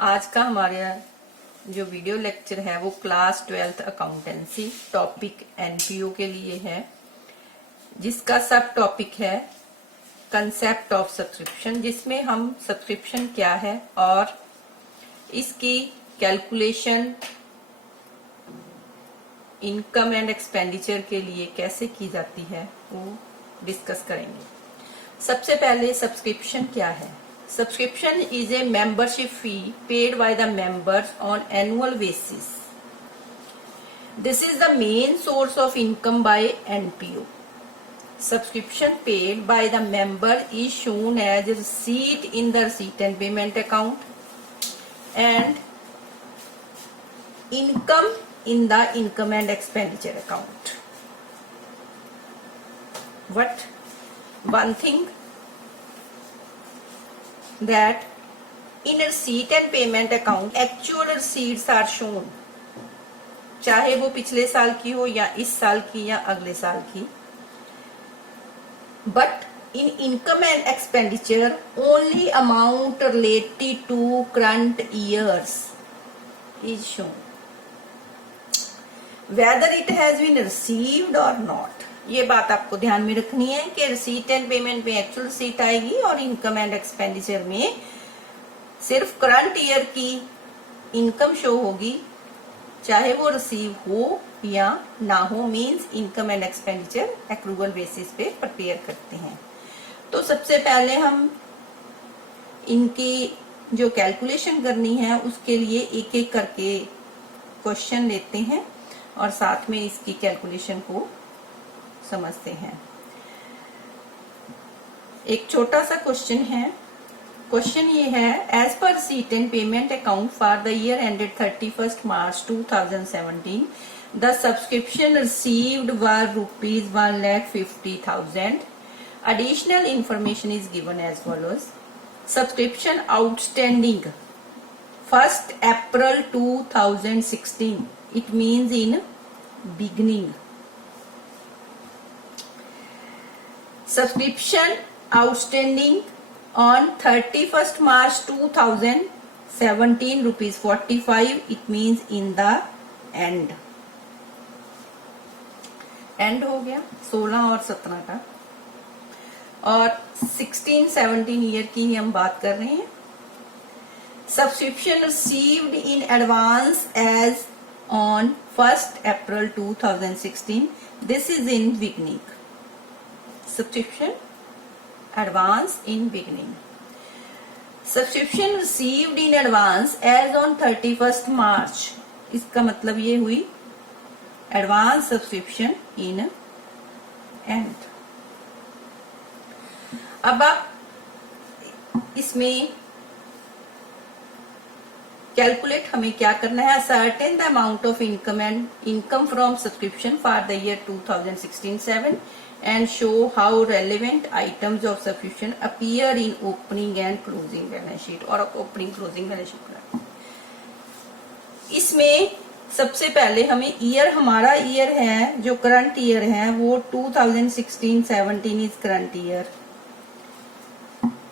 आज का हमारा जो वीडियो लेक्चर है वो class 12th accountancy topic NPO के लिए है, जिसका सब टॉपिक है कंसेप्ट ऑफ सब्सक्रिप्शन, जिसमें हम सब्सक्रिप्शन क्या है और इसकी कैलकुलेशन इनकम एंड एक्सपेंडिचर के लिए कैसे की जाती है वो डिस्कस करेंगे। सबसे पहले सब्सक्रिप्शन क्या है। Subscription is a membership fee paid by the members on annual basis. This is the main source of income by NPO. Subscription paid by the member is shown as a receipt in the receipt and payment account and income in the income and expenditure account. What? One thing that in receipt and payment account actual receipts are shown, चाहे वो पिछले साल की हो या इस साल की या अगले साल की, but in income and expenditure only amount related to current years is shown, whether it has been received or not. ये बात आपको ध्यान में रखनी है कि रिसीट एंड पेमेंट में एक्चुअल रिसीट आएगी और इनकम एंड एक्सपेंडिचर में सिर्फ करंट ईयर की इनकम शो होगी, चाहे वो रिसीव हो या ना हो। Means income and expenditure accrual basis पे प्रिपेयर करते हैं। तो सबसे पहले हम इनकी जो कैलकुलेशन करनी है उसके लिए एक एक करके क्वेश्चन लेते हैं और साथ में इसकी कैलकुलेशन को समझते हैं। एक छोटा सा क्वेश्चन है। क्वेश्चन ये है, as per receipt and payment account for the year ended 31st March 2017 the subscription received were ₹1,50,000। Additional information is given as follows. Subscription outstanding 1st April 2016, it means in beginning. Subscription outstanding on 31st March 2017 ₹45, it means in the end हो गया 16 और 17 का। और 16-17 year की ही हम बात कर रहे हैं। Subscription received in advance as on 1st April 2016, this is in beginning। Subscription advance in beginning। Subscription received in advance as on 31st March, इसका मतलब ये हुई advance subscription in end। अब आप इसमें कैलकुलेट हमें क्या करना है। Certain the amount of income from subscription for the year 2016-17 and show how relevant items of subscription appear in opening and closing balance sheet। और opening closing balance sheet इसमें सबसे पहले हमें ईयर, हमारा ईयर है जो करंट ईयर है वो 2016-17 is current year,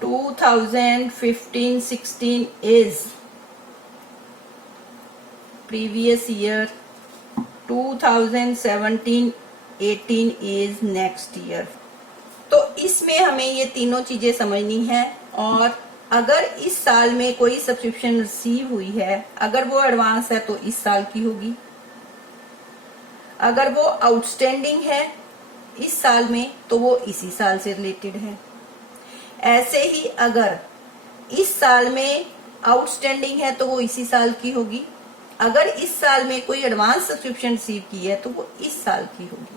2015-16 is previous year, 2017-18 is next year। तो इसमें हमें ये तीनों चीजें समझनी है। और अगर इस साल में कोई सब्सक्रिप्शन रिसीव हुई है, अगर वो एडवांस है तो इस साल की होगी, अगर वो आउटस्टैंडिंग है इस साल में तो वो इसी साल से रिलेटेड है। ऐसे ही अगर इस साल में आउटस्टैंडिंग है तो वो इसी साल की होगी, अगर इस साल में कोई एडवांस सब्सक्रिप्शन रिसीव की है तो वो इस साल की होगी।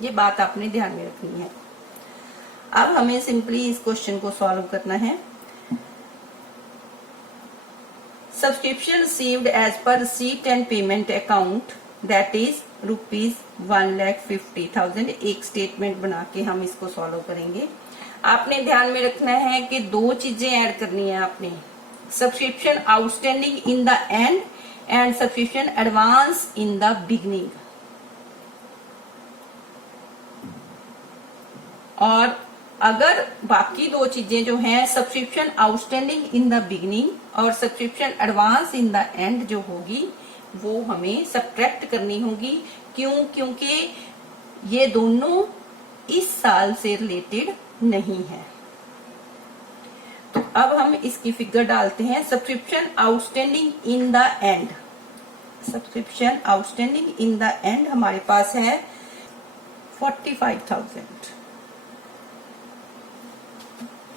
ये बात आपने ध्यान में रखनी है। अब हमें सिंपली इस क्वेश्चन को सॉल्व करना है। Subscription received as per receipt and payment account that is ₹1,50,000। एक स्टेटमेंट बना के हम इसको सॉल्व करेंगे। आपने ध्यान में रखना है कि दो चीजें ऐड करनी है आपने, subscription outstanding in the end and subscription advance in the beginning. और अगर बाकी दो चीजें जो हैं, subscription outstanding in the beginning और subscription advance in the end जो होगी, वो हमें सब्ट्रैक्ट करनी होगी। क्यों? क्योंकि ये दोनों इस साल से रिलेटेड नहीं है। तो अब हम इसकी फिगर डालते हैं। Subscription outstanding in the and, subscription outstanding in the and हमारे पास है 45,000।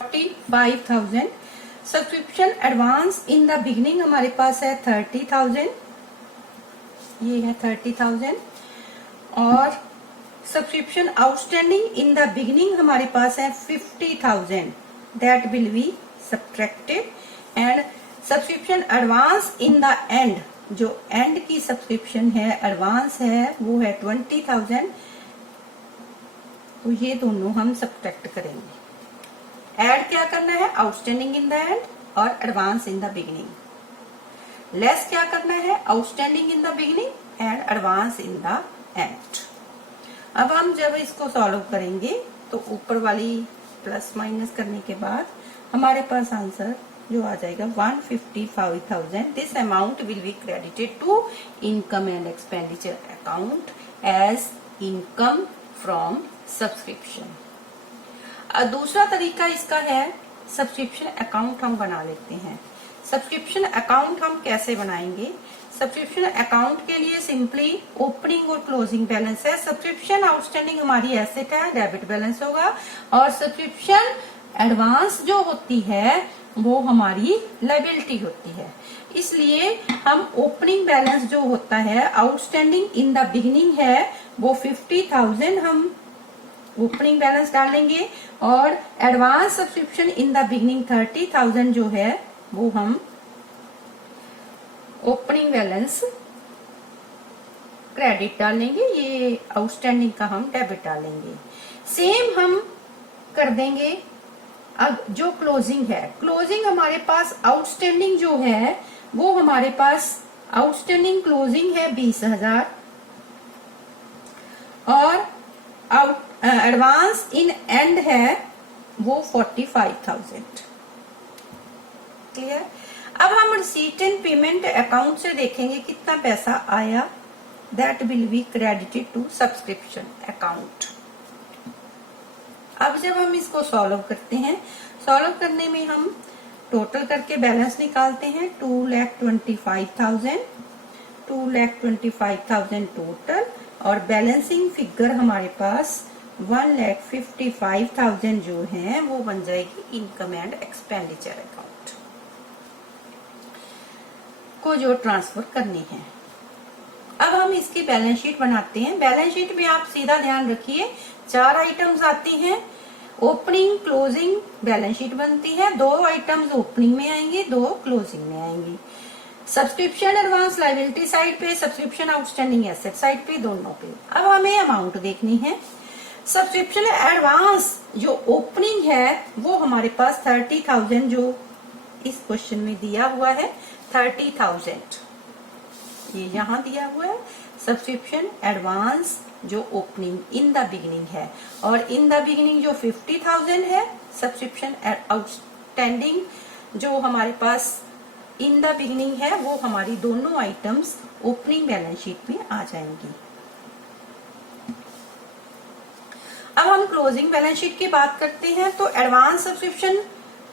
45,000। Subscription advance in the beginning हमारे पास है 30,000, ये है 30,000। और subscription outstanding in the beginning हमारे पास है 50,000, that will be subtracted. And subscription advance in the end, जो एंड की सब्सक्रिप्शन है, एडवांस है, वो है 20,000। तो ये दोनों हम सब्ट्रैक्ट करेंगे। ऐड क्या करना है? आउटस्टैंडिंग इन द एंड और advance in the beginning. Less क्या करना है? Outstanding in the beginning and advance in the and. अब हम जब इसको सॉल्व करेंगे तो ऊपर वाली प्लस माइनस करने के बाद हमारे पास आंसर जो आ जाएगा 155,000। This amount will be credited to income and expenditure account as income from subscription. दूसरा तरीका इसका है, सब्सक्रिप्शन अकाउंट हम बना लेते हैं। सब्सक्रिप्शन अकाउंट हम कैसे बनाएंगे? सब्सक्रिप्शन अकाउंट के लिए सिंपली ओपनिंग और क्लोजिंग बैलेंस है। सब्सक्रिप्शन आउटस्टैंडिंग हमारी एसेट है, डेबिट बैलेंस होगा, और सब्सक्रिप्शन एडवांस जो होती है वो हमारी लायबिलिटी होती है। इसलिए हम ओपनिंग बैलेंस जो होता है, आउटस्टैंडिंग इन द बिगिनिंग है, वो 50,000 हम ओपनिंग बैलेंस डालेंगे, और advance subscription in the beginning 30,000 जो है वो हम ओपनिंग बैलेंस क्रेडिट डालेंगे, ये आउटस्टैंडिंग का हम डेबिट डालेंगे। सेम हम कर देंगे अब जो क्लोजिंग है। क्लोजिंग हमारे पास आउटस्टैंडिंग जो है वो हमारे पास आउटस्टैंडिंग क्लोजिंग है 20,000, और एडवांस इन एंड है वो 45,000। क्लियर? अब हम रिसीट एंड पेमेंट अकाउंट से देखेंगे कितना पैसा आया, that will be credited to subscription account. अब जब हम इसको सॉल्व करते हैं, सॉल्व करने में हम टोटल करके बैलेंस निकालते हैं। 2,25,000, 2,25,000 टोटल, और बैलेंसिंग फिगर हमारे पास 1,55,000 जो है वो बन जाएगी इनकम एंड एक्सपेंडिचर अकाउंट को जो ट्रांसफर करनी है। अब हम इसकी बैलेंस शीट बनाते हैं। बैलेंस शीट में आप सीधा ध्यान रखिए, 4 आइटम्स आती हैं। ओपनिंग क्लोजिंग बैलेंस शीट बनती है, 2 आइटम्स ओपनिंग में आएंगे, 2 क्लोजिंग में आएंगी। सब्सक्रिप्शन एडवांस लायबिलिटी साइड पे, सब्सक्रिप्शन आउटस्टैंडिंग एसेट साइड पे, दोनों पे। अब हमें अमाउंट देखनी है। सब्सक्रिप्शन एडवांस जो ओपनिंग है वो हमारे पास 30,000 जो इस क्वेश्चन में दिया हुआ है, 30,000 ये यहाँ दिया हुआ है। सब्सक्रिप्शन एडवांस जो ओपनिंग इन द बिगिनिंग है, और इन द बिगिनिंग जो 50,000 है। सब्सक्रिप्शन आउटस्टैंडिंग जो हमारे पास इन द बिगिनिंग है, वो हमारी दोनों आइटम्स ओपनिंग बैलेंस शीट में आ जाएंगी। अब हम क्लोजिंग बैलेंस शीट की बात करते हैं। तो एडवांस सब्सक्रिप्शन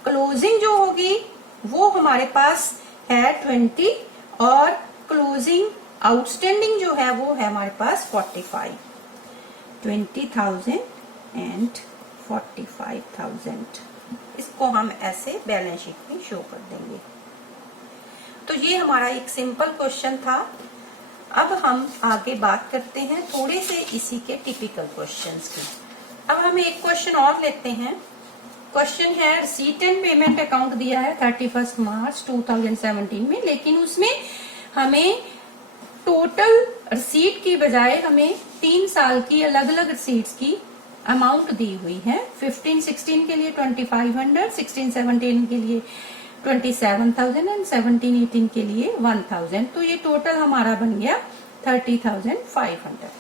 क्लोजिंग जो होगी वो हमारे पास है 20, और क्लोजिंग आउटस्टैंडिंग जो है वो है हमारे पास 45। 20,000 एंड 45,000, इसको हम ऐसे बैलेंस शीट में शो कर देंगे। तो ये हमारा एक सिंपल क्वेश्चन था। अब हम आगे बात करते हैं थोड़े से इसी के टिपिकल क्वेश्चंस की। अब हम एक क्वेश्चन और लेते हैं। क्वेश्चन है, रिसीट एंड पेमेंट अकाउंट दिया है 31 मार्च 2017 में, लेकिन उसमें हमें टोटल रिसीट की बजाय हमें 3 साल की अलग अलग रिसीट्स की अमाउंट दी हुई है। 15-16 के लिए 2,500, 16-17 के लिए 27,000 एंड 17-18 के लिए 1,000। तो ये टोटल हमारा बन गया 30,500।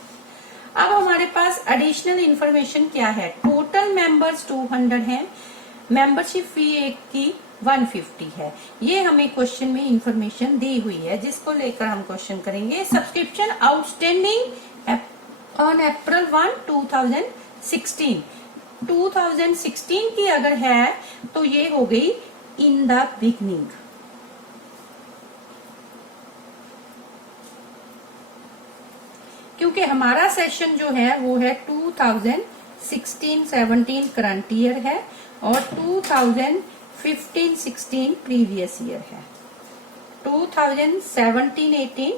अब हमारे पास एडिशनल इंफॉर्मेशन क्या है, टोटल मेंबर्स 200 हैं, मेंबरशिप फी एक की 150 है। ये हमें क्वेश्चन में इंफॉर्मेशन दी हुई है, जिसको लेकर हम क्वेश्चन करेंगे। सब्सक्रिप्शन आउटस्टैंडिंग ऑन अप्रैल 1, 2016 2016 की अगर है तो ये हो गई इन द बिगनिंग। क्योंकि हमारा सेशन जो है वो है 2016-17 करंट ईयर है और 2015-16 प्रीवियस ईयर है। 2017-18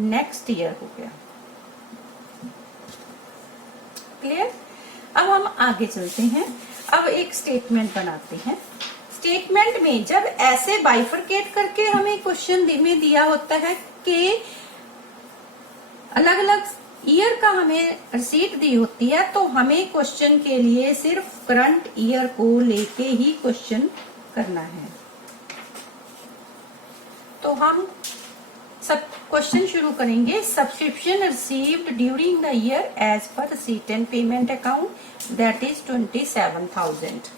नेक्स्ट ईयर हो गया। क्लियर? अब हम आगे चलते हैं। अब एक स्टेटमेंट बनाते हैं। स्टेटमेंट में जब ऐसे बाइफरकेट करके हमें क्वेश्चन में दिया होता है कि अलग अलग ईयर का हमें रिसीट दी होती है, तो हमें क्वेश्चन के लिए सिर्फ करंट ईयर को लेके ही क्वेश्चन करना है। तो हम सब क्वेश्चन शुरू करेंगे। Subscription received during the year as per receipt and payment account that is 27,000।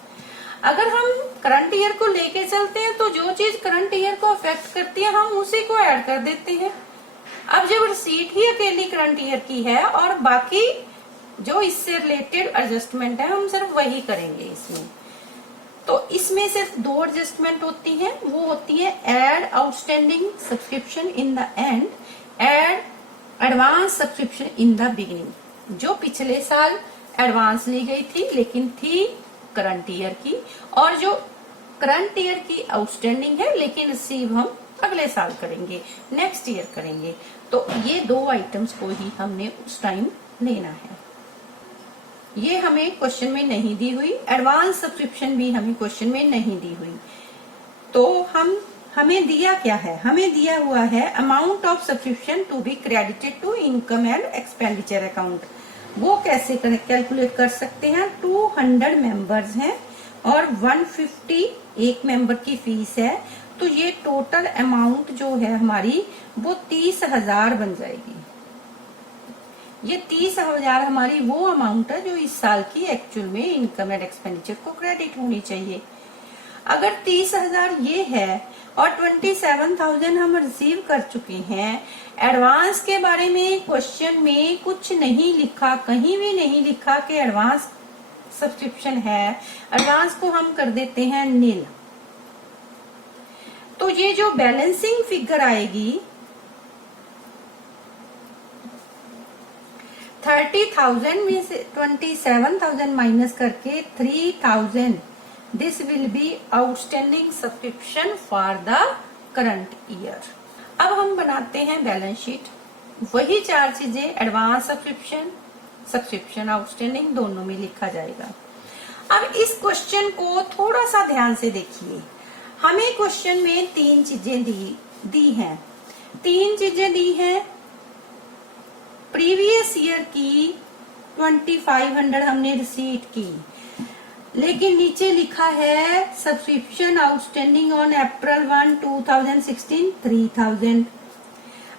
अगर हम करंट ईयर को लेके चलते हैं तो जो चीज करंट ईयर को अफेक्ट करती है हम उसी को ऐड कर देते हैं। अब जब रिसीट ही अकेली करंट ईयर की है और बाकी जो इससे रिलेटेड एडजस्टमेंट है हम सिर्फ वही करेंगे इसमें। तो इसमें सिर्फ 2 एडजस्टमेंट होती हैं, वो होती है add outstanding subscription in the end, add advance subscription in the beginning. जो पिछले साल एडवांस ली गई थी लेकिन थी करंट ईयर की, और जो करंट ईयर की आउटस्टैंडिंग है लेकिन रिसीव हम अगले साल करेंगे, नेक्स्ट ईयर करेंगे। तो ये 2 आइटम्स को ही हमने उस टाइम लेना है। ये हमें क्वेश्चन में नहीं दी हुई, एडवांस सब्सक्रिप्शन भी हमें क्वेश्चन में नहीं दी हुई। तो हमें दिया क्या है, हमें दिया हुआ है amount of subscription to be credited to income and expenditure account. वो कैसे कैलकुलेट कर सकते हैं? 200 मेंबर्स हैं और 150 एक मेंबर की फीस है, तो ये टोटल अमाउंट जो है हमारी वो 30,000 बन जाएगी। ये 30,000 हमारी वो अमाउंट है जो इस साल की एक्चुअल में इनकम एंड एक्सपेंडिचर को क्रेडिट होनी चाहिए। अगर 30,000 ये है और 27,000 हम रिसीव कर चुके हैं, एडवांस के बारे में क्वेश्चन में कुछ नहीं लिखा, कहीं भी नहीं लिखा कि एडवांस सब्सक्रिप्शन है, एडवांस को हम कर देते हैं नील। तो ये जो बैलेंसिंग फिगर आएगी 30,000 में से 27,000 माइनस करके 3,000, this will be outstanding subscription for the current year. अब हम बनाते हैं बैलेंस शीट। वही 4 चीजें एडवांस सब्सक्रिप्शन, सब्सक्रिप्शन आउटस्टैंडिंग दोनों में लिखा जाएगा। अब इस क्वेश्चन को थोड़ा सा ध्यान से देखिए। हमें क्वेश्चन में 3 चीजें दी हैं। 3 चीजें दी हैं। प्रीवियस ईयर की 2500 हमने रिसीट की, लेकिन नीचे लिखा है subscription outstanding on April 1, 2016 3,000।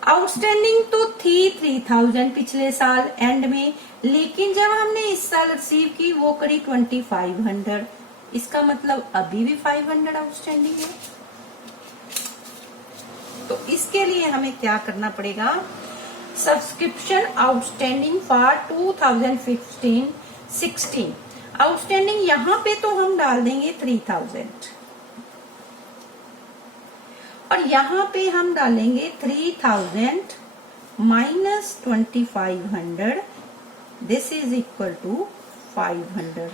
Outstanding तो थी 3,000 पिछले साल एंड में, लेकिन जब हमने इस साल रिसीव की वो करी 2500। इसका मतलब अभी भी 500 आउटस्टैंडिंग है। तो इसके लिए हमें क्या करना पड़ेगा? सब्सक्रिप्शन आउटस्टैंडिंग फॉर 2015-16 आउटस्टैंडिंग यहाँ पे तो हम डाल देंगे 3,000 और यहाँ पे हम डालेंगे 3,000 minus 2,500, this is equal to 500।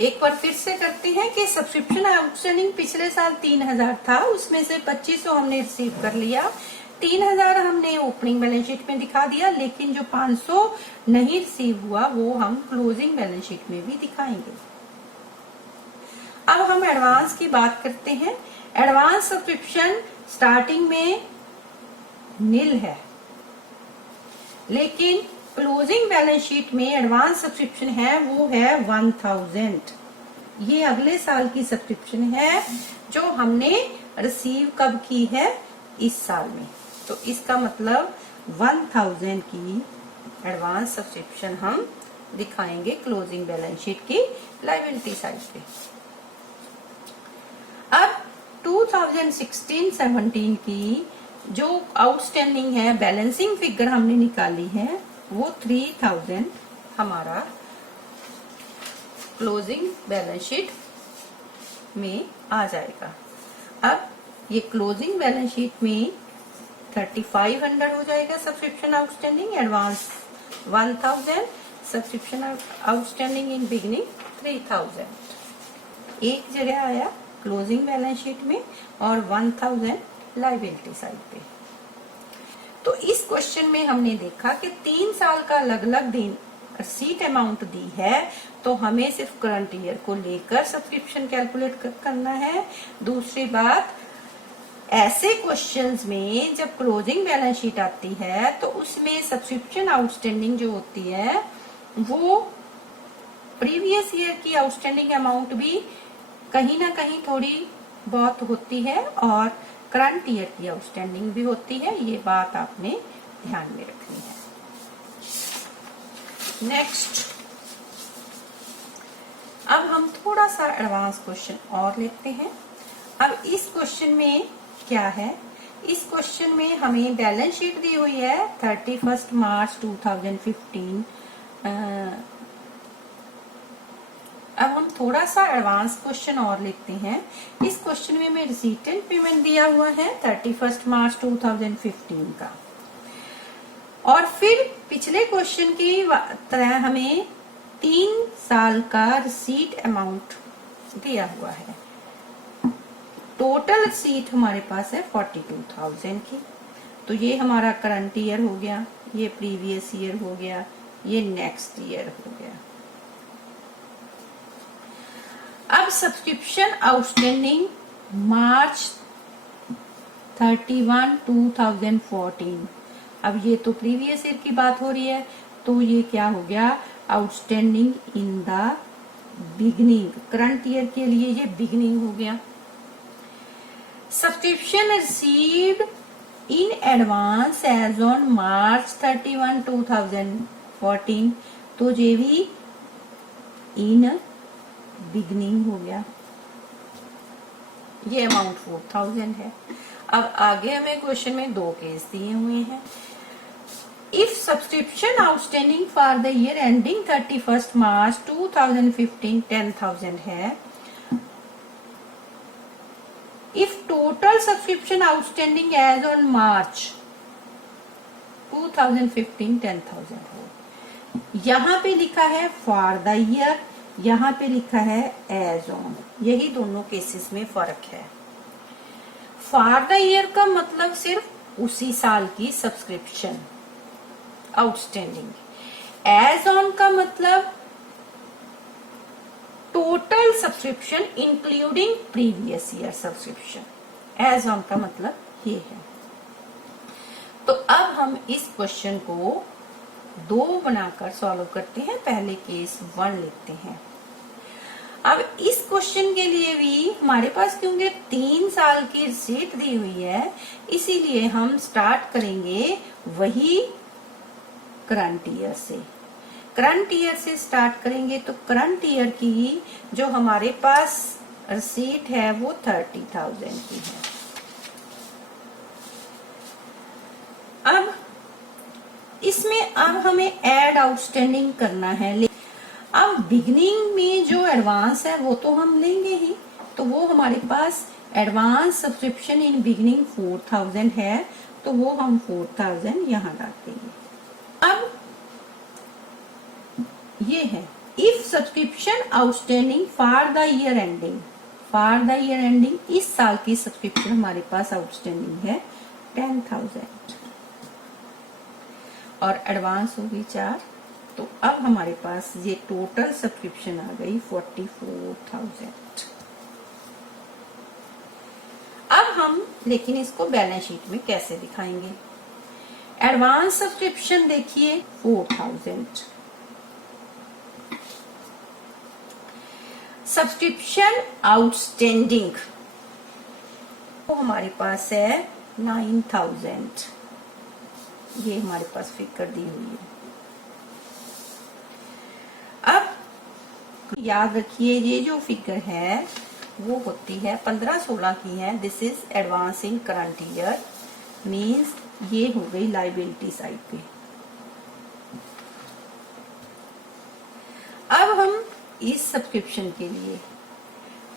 एक बार फिर से करते हैं कि सब्सक्रिप्शन आउटस्टैंडिंग पिछले साल 3,000 था, उसमें से 2,500 हमने रिसीव कर लिया, 3,000 हमने ओपनिंग बैलेंस शीट में दिखा दिया, लेकिन जो 500 नहीं रिसीव हुआ वो हम क्लोजिंग बैलेंस शीट में भी दिखाएंगे। अब हम एडवांस की बात करते हैं। एडवांस सब्सक्रिप्शन स्टार्टिंग में नील है, लेकिन क्लोजिंग बैलेंस शीट में एडवांस सब्सक्रिप्शन है वो है 1,000। ये अगले साल की सब्सक्रिप्शन है जो हमने रिसीव कब की है? इस साल में। तो इसका मतलब 1,000 की एडवांस सब्सक्रिप्शन हम दिखाएंगे क्लोजिंग बैलेंस शीट की लायबिलिटी साइड पे। अब 2016-17 की जो आउटस्टैंडिंग है, बैलेंसिंग फिगर हमने निकाली है, वो 3000 हमारा क्लोजिंग बैलेंस शीट में आ जाएगा। अब ये क्लोजिंग बैलेंस शीट में 3500 हो जाएगा subscription outstanding, advance 1000, subscription outstanding इन बिगनिंग 3000। एक जगह आया क्लोजिंग बैलेंस शीट में और 1000 लायबिलिटी साइड पे। तो इस क्वेश्चन में हमने देखा कि 3 साल का अलग अलग दिन रिसीट अमाउंट दी है, तो हमें सिर्फ करंट ईयर को लेकर सब्सक्रिप्शन कैलकुलेट करना है। दूसरी बात, ऐसे क्वेश्चंस में जब क्लोजिंग बैलेंस शीट आती है तो उसमें सब्सक्रिप्शन आउटस्टैंडिंग जो होती है वो प्रीवियस ईयर की आउटस्टैंडिंग अमाउंट भी कहीं ना कहीं थोड़ी बहुत होती है और करंट ईयर की आउटस्टैंडिंग भी होती है। ये बात आपने ध्यान में रखनी है। नेक्स्ट, अब हम थोड़ा सा एडवांस क्वेश्चन और लेते हैं। अब इस क्वेश्चन में क्या है, इस क्वेश्चन में हमें बैलेंस शीट दी हुई है 31 मार्च 2015। अब हम थोड़ा सा एडवांस क्वेश्चन और लेते हैं। इस क्वेश्चन में हमें रिसीट एंड पेमेंट दिया हुआ है 31 मार्च 2015 का, और फिर पिछले क्वेश्चन की तरह हमें 3 साल का रिसीट अमाउंट दिया हुआ है। टोटल रिसीट हमारे पास है 42,000 की। तो ये हमारा करंट ईयर हो गया, ये प्रीवियस ईयर हो गया, ये नेक्स्ट ईयर हो गया। अब सब्सक्रिप्शन आउटस्टैंडिंग मार्च 31, 2014। अब ये तो प्रीवियस ईयर की बात हो रही है, तो ये क्या हो गया, outstanding in the beginning, current year के लिए ये बिगनिंग हो गया। Subscription received in advance as on March 31, 2014, तो ये भी इन बिगनिंग हो गया। ये अमाउंट 4000 है। अब आगे हमें क्वेश्चन में 2 केस दिए हुए हैं। If subscription outstanding for the year ending 31 March 2015 10,000 है, if total subscription outstanding as on March 2015 10,000 हो। यहाँ पे लिखा है फॉर द ईयर, यहाँ पे लिखा है एज ऑन। यही दोनों केसेस में फर्क है। फॉर द ईयर का मतलब सिर्फ उसी साल की सब्सक्रिप्शन आउटस्टैंडिंग। एज ऑन का मतलब total subscription including previous year subscription. As on का मतलब ये है। तो अब हम इस क्वेश्चन को 2 बनाकर सॉल्व करते हैं। पहले केस 1 लेते हैं। अब इस क्वेश्चन के लिए भी हमारे पास क्योंकि 3 साल की रिसीट दी हुई है, इसीलिए हम स्टार्ट करेंगे वही करंट ईयर से। करंट ईयर से स्टार्ट करेंगे तो करंट ईयर की जो हमारे पास रिसीट है वो 30,000 की है। अब इसमें अब हमें ऐड आउटस्टैंडिंग करना है। अब बिगनिंग में जो एडवांस है वो तो हम लेंगे ही, तो वो हमारे पास एडवांस सब्सक्रिप्शन इन बिगनिंग 4000 है, तो वो हम 4000 यहाँ डाल देंगे। अब ये है if subscription outstanding for the year ending, for the year ending इस साल की सब्सक्रिप्शन हमारे पास आउटस्टैंडिंग है 10,000 और एडवांस होगी 4, तो अब हमारे पास ये टोटल सब्सक्रिप्शन आ गई 44,000। अब हम लेकिन इसको बैलेंस शीट में कैसे दिखाएंगे। एडवांस सब्सक्रिप्शन देखिए 4000, सब्सक्रिप्शन आउटस्टैंडिंग वो हमारे पास है 9,000। ये हमारे पास फिगर दी हुई है। याद रखिए ये जो फिगर है वो होती है 15-16 की है। This is advancing current year, means ये हो गई लाइबिलिटी साइड पे। अब हम इस सब्सक्रिप्शन के लिए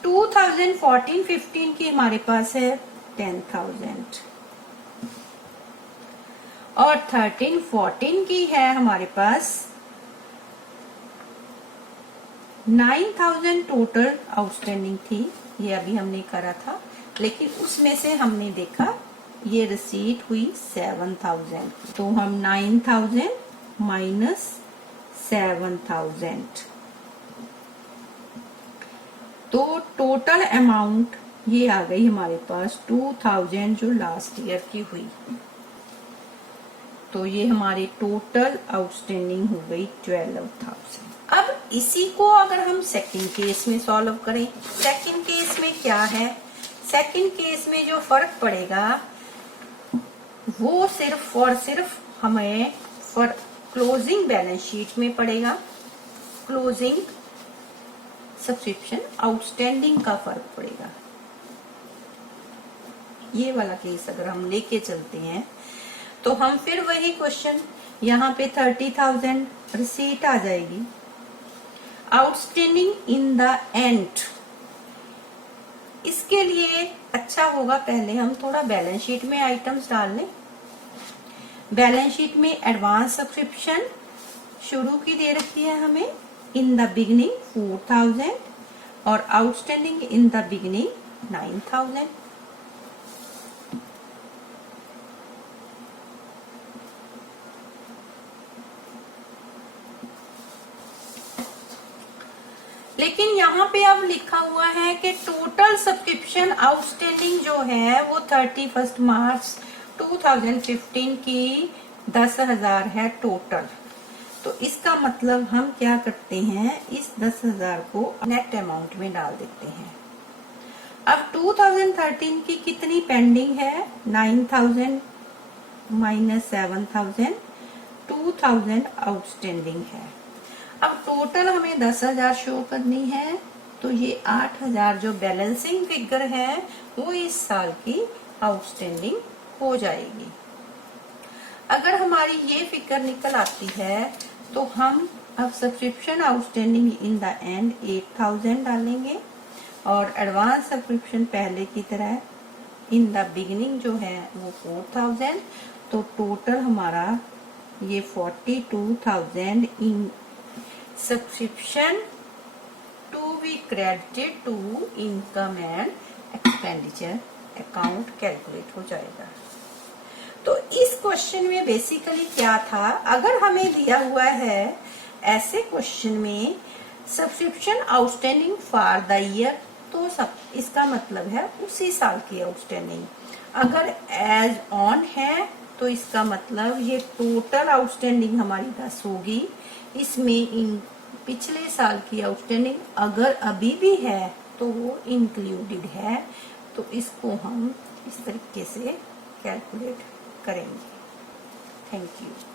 2014-15 की हमारे पास है 10,000 और 13-14 की है हमारे पास 9,000 टोटल आउटस्टैंडिंग थी। ये अभी हमने करा था, लेकिन उसमें से हमने देखा ये रिसीट हुई 7,000, तो हम 9,000 माइनस 7,000, तो टोटल अमाउंट ये आ गई हमारे पास 2,000 जो लास्ट ईयर की हुई। तो ये हमारी टोटल आउटस्टैंडिंग हो गई 12,000। अब इसी को अगर हम सेकंड केस में सॉल्व करें, सेकंड केस में क्या है, सेकंड केस में जो फर्क पड़ेगा वो सिर्फ और सिर्फ हमें फॉर क्लोजिंग बैलेंस शीट में पड़ेगा। क्लोजिंग सब्सक्रिप्शन आउटस्टैंडिंग का फर्क पड़ेगा। ये वाला केस अगर हम लेके चलते हैं तो हम फिर वही क्वेश्चन, यहाँ पे 30,000 रिसीट आ जाएगी। आउटस्टैंडिंग इन द एंड, इसके लिए अच्छा होगा पहले हम थोड़ा बैलेंस शीट में आइटम्स डाल लें। बैलेंस शीट में एडवांस सब्सक्रिप्शन शुरू की दे रखी है हमें इन द बिगिनिंग 4,000 और आउटस्टैंडिंग इन द बिगिनिंग 9,000। लेकिन यहाँ पे अब लिखा हुआ है कि टोटल सब्सक्रिप्शन आउटस्टैंडिंग जो है वो 31 मार्च 2015 की 10,000 है टोटल। तो इसका मतलब हम क्या करते हैं, इस 10,000 को नेट अमाउंट में डाल देते हैं। अब 2013 की कितनी पेंडिंग है, 9,000 माइनस 7,000, 2,000 आउटस्टैंडिंग है। अब टोटल हमें 10,000 शो करनी है, तो ये 8,000 जो बैलेंसिंग फिगर है वो इस साल की आउटस्टैंडिंग हो जाएगी। अगर हमारी ये फिगर निकल आती है तो हम अब subscription outstanding in the and 8,000 डालेंगे और एडवांस सब्सक्रिप्शन पहले की तरह इन द बिगिनिंग जो है वो 4,000। तो टोटल हमारा ये 42,000 in subscription to be credited to income and expenditure account calculate हो जाएगा। तो इस क्वेश्चन में बेसिकली क्या था, अगर हमें दिया हुआ है ऐसे क्वेश्चन में subscription outstanding for the year, तो सब इसका मतलब है उसी साल की आउटस्टैंडिंग। अगर एज ऑन है तो इसका मतलब ये टोटल आउटस्टैंडिंग हमारी 10 होगी। इसमें इन पिछले साल की आउटस्टैंडिंग अगर अभी भी है तो वो इंक्लूडेड है। तो इसको हम इस तरीके से कैलकुलेट करेंगे। Thank you.